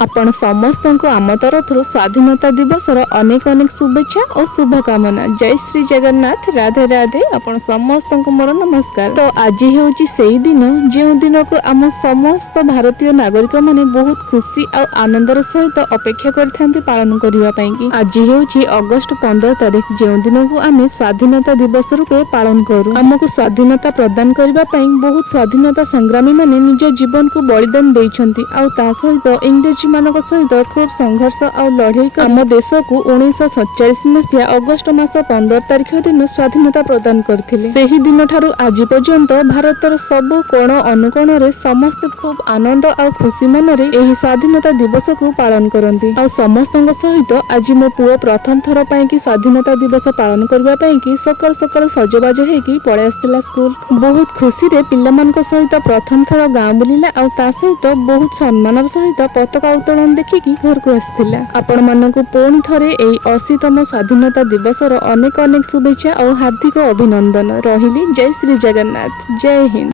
आपण समस्त को आम तरफ स्वाधीनता दिवस अनेक अनेक शुभेच्छा और शुभकामना। जय श्री जगन्नाथ। राधे राधे। आपण समस्त को मोर नमस्कार। तो आज होची सेही दिन जो दिन को आम समस्त भारतीय नागरिक माने बहुत खुशी और आनंदर सहित अपेक्षा करथांती पालन करिवा पई कि आज होची अगस्त 15 तारिख जो दिन को आम स्वाधीनता दिवस रूपे पालन करू। हमको स्वाधीनता प्रदान करबा पई बहुत स्वाधीनता संग्रामी माने निज जीवन को बलिदान देइछंती आ ता सहित इंग्रेजी मानक सहित खूब संघर्ष और लड़ाई कर आम देश को 1947 मसीहा अगस्त मास 15 तारिख दिन स्वाधीनता प्रदान करथिले। सेही दिन ठारू आज पर्यंत भारतर सबु कोण अनुकोण रे समस्त खूब आनंद और खुशी मन रे एही स्वाधीनता दिवस को पालन करंती। और समस्तक सहित आज मो पुओ प्रथम थर पई कि स्वाधीनता दिवस पालन करबा पई कि सकाल सकाल सजबाज हे कि पळे आस्तिला स्कूल। बहुत खुशी रे पिल्ला मान को सहित प्रथम थर गां बुलिला और ता सहित बहुत सम्मानर सहित पताका उत्तोलन देखिकी घर को आस्तिला। आपण मानकु पुणी थरे एही 80तम स्वाधीनता दिवसर अनेक अनेक शुभेच्छा और हार्दिक अभिनंदन रहिली। जय श्री जगन्नाथ। जय हिंद।